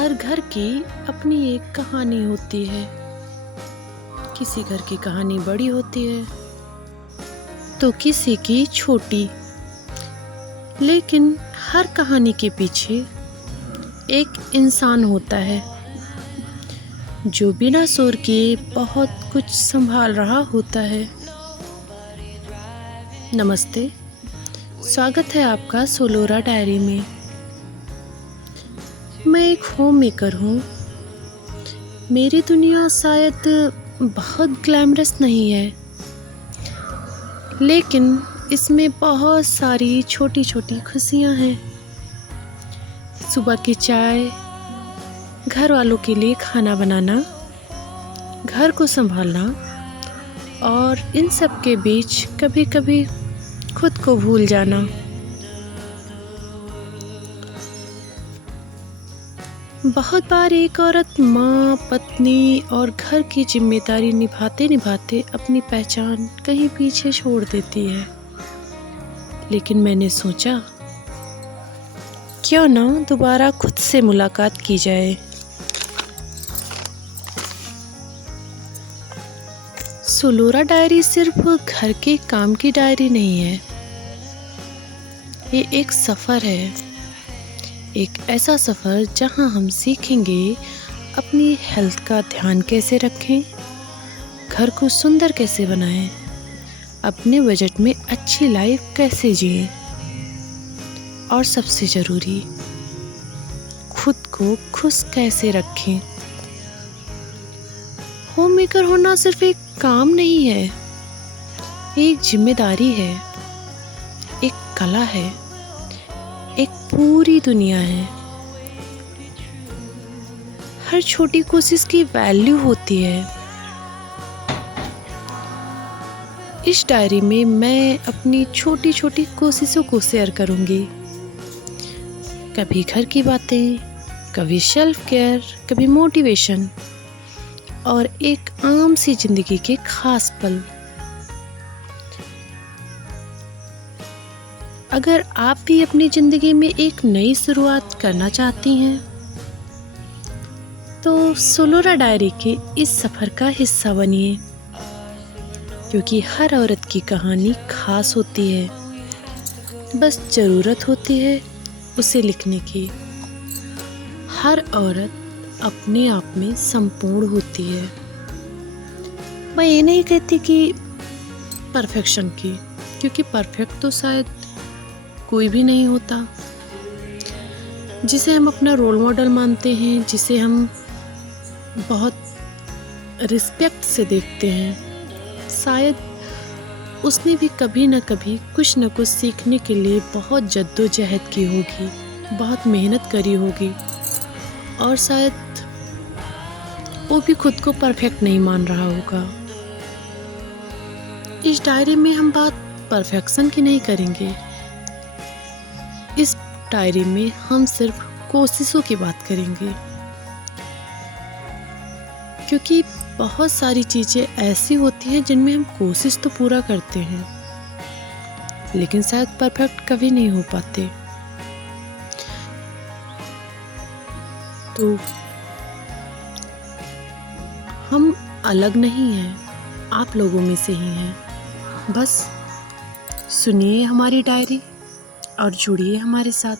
हर घर की अपनी एक कहानी होती है। किसी घर की कहानी बड़ी होती है तो किसी की छोटी, लेकिन हर कहानी के पीछे एक इंसान होता है जो बिना शोर किए बहुत कुछ संभाल रहा होता है। नमस्ते, स्वागत है आपका सोलोरा डायरी में। मैं एक होम मेकर हूँ। मेरी दुनिया शायद बहुत ग्लैमरस नहीं है, लेकिन इसमें बहुत सारी छोटी छोटी खुशियाँ हैं। सुबह की चाय, घर वालों के लिए खाना बनाना, घर को संभालना और इन सब के बीच कभी कभी खुद को भूल जाना। बहुत बार एक औरत माँ, पत्नी और घर की जिम्मेदारी निभाते निभाते अपनी पहचान कहीं पीछे छोड़ देती है। लेकिन मैंने सोचा, क्यों ना दोबारा खुद से मुलाकात की जाए। सोलोरा डायरी सिर्फ घर के काम की डायरी नहीं है। ये एक सफ़र है, एक ऐसा सफ़र जहां हम सीखेंगे अपनी हेल्थ का ध्यान कैसे रखें, घर को सुंदर कैसे बनाएं, अपने बजट में अच्छी लाइफ कैसे जिएं और सबसे ज़रूरी, खुद को खुश कैसे रखें। होम मेकर होना सिर्फ एक काम नहीं है, एक जिम्मेदारी है, एक कला है, एक पूरी दुनिया है। हर छोटी कोशिश की वैल्यू होती है। इस डायरी में मैं अपनी छोटी छोटी कोशिशों को शेयर करूंगी। कभी घर की बातें, कभी सेल्फ केयर, कभी मोटिवेशन और एक आम सी जिंदगी के खास पल। अगर आप भी अपनी ज़िंदगी में एक नई शुरुआत करना चाहती हैं तो सोलोरा डायरी के इस सफ़र का हिस्सा बनिए, क्योंकि हर औरत की कहानी खास होती है। बस ज़रूरत होती है उसे लिखने की। हर औरत अपने आप में संपूर्ण होती है। मैं ये नहीं कहती कि परफेक्शन की, क्योंकि परफेक्ट तो शायद कोई भी नहीं होता। जिसे हम अपना रोल मॉडल मानते हैं, जिसे हम बहुत रिस्पेक्ट से देखते हैं, शायद उसने भी कभी न कभी कुछ न कुछ सीखने के लिए बहुत जद्दोजहद की होगी, बहुत मेहनत करी होगी और शायद वो भी खुद को परफेक्ट नहीं मान रहा होगा। इस डायरी में हम बात परफेक्शन की नहीं करेंगे। इस डायरी में हम सिर्फ कोशिशों की बात करेंगे, क्योंकि बहुत सारी चीज़ें ऐसी होती हैं जिनमें हम कोशिश तो पूरा करते हैं, लेकिन शायद परफेक्ट कभी नहीं हो पाते। तो हम अलग नहीं हैं, आप लोगों में से ही हैं। बस सुनिए हमारी डायरी और जुड़िए हमारे साथ,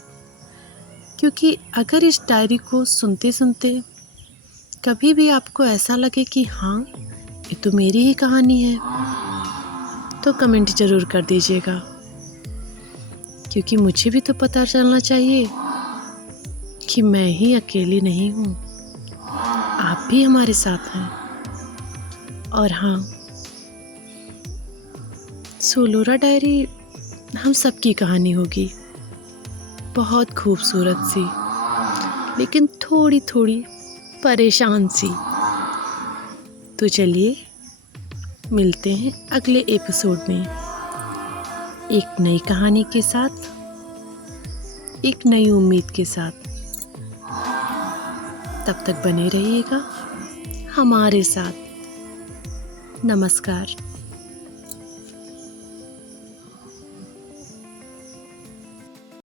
क्योंकि अगर इस डायरी को सुनते सुनते कभी भी आपको ऐसा लगे कि हाँ, ये तो मेरी ही कहानी है, तो कमेंट ज़रूर कर दीजिएगा, क्योंकि मुझे भी तो पता चलना चाहिए कि मैं ही अकेली नहीं हूँ, आप भी हमारे साथ हैं। और हाँ, सोलोरा डायरी हम सबकी कहानी होगी, बहुत खूबसूरत सी, लेकिन थोड़ी थोड़ी परेशान सी। तो चलिए मिलते हैं अगले एपिसोड में, एक नई कहानी के साथ, एक नई उम्मीद के साथ। तब तक बने रहिएगा हमारे साथ। नमस्कार।